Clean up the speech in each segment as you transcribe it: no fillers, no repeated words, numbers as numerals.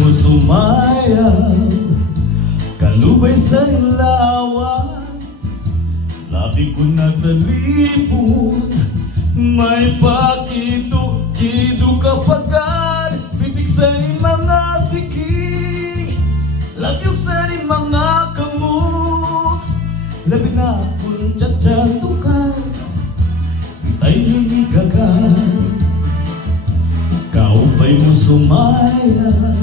mo sumayaw, kalubay sa lawas, labi ko na talipon, may pakido-kido kapagad, pitik sa mga siki, labi sa mga kamu, labi na kung tsatsatukan, itay niligagan. Kaupay mo sumayan,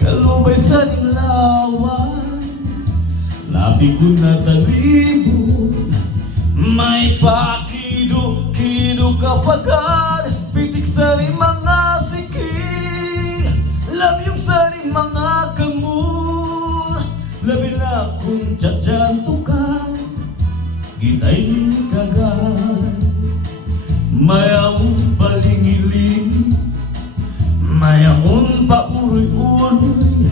kalubay sa lawas, labi ko na talibon, may pakido-kido kapagad, pitik sa mga siki, labi yung sa mga kamu, labi na kung tsatsatukan, gitay niligagan. Mayroong palingiling, mayroong pauroy-uroy,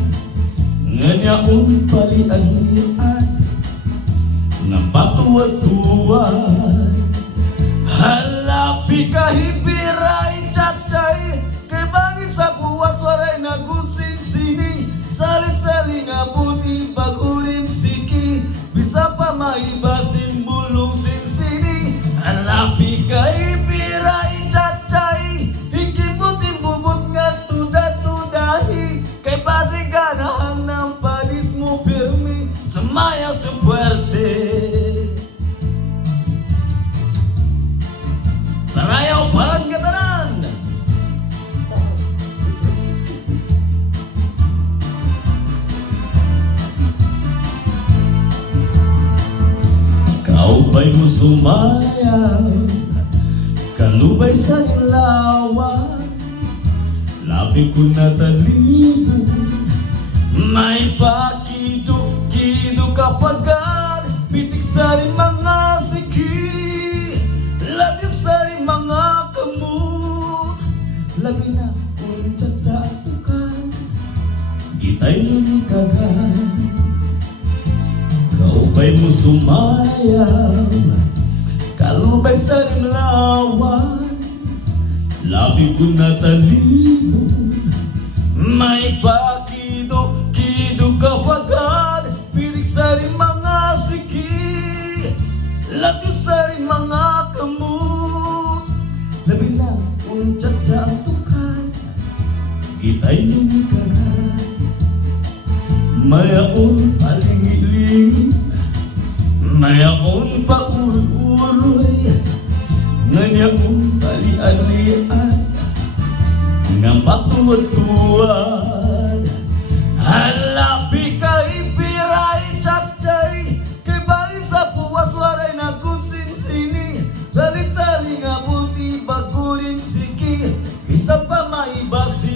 nganyaong palian-lian, ng patuwa-tuwan. Halapi kahibiray cacay, kay bangin sa buwas waray nagusin sini, salit-sali nga buti bagurin siki, bisa pa maibasin bulong sinsini. Halapi kahibiray cacay, ikibutin bubot nga tuda-tudahi, kay basi ganahan ng palis mo pirmi, sumaya sa puwerte. Sarayaw parang katanan. Kaupay mo sumayaw, kalubay sa lawas, labi ko na talibon, may pakido-kido kapagad, pitik sa mga siki, labi sa mga kamu, labi na kung tsatsatukan, gitay niligagan. Kaupay mo sumayaw, kalubay sa lawas, labi ko na talibon, may pakido-kido kapagad, pitik sa mga siki, labi sa mga kamu, labi na kung tsatsatukan, gitay niligagan. Mayroong palingiling, mayroong pauroy-uroy, nganyaong palian-lian, nga matuwa-tuwan. Halapi kahibiray cacay, kay bangin sa puwas waray nagusin-sini, salit-sali nga buti bagurin siki, isa pa maibasin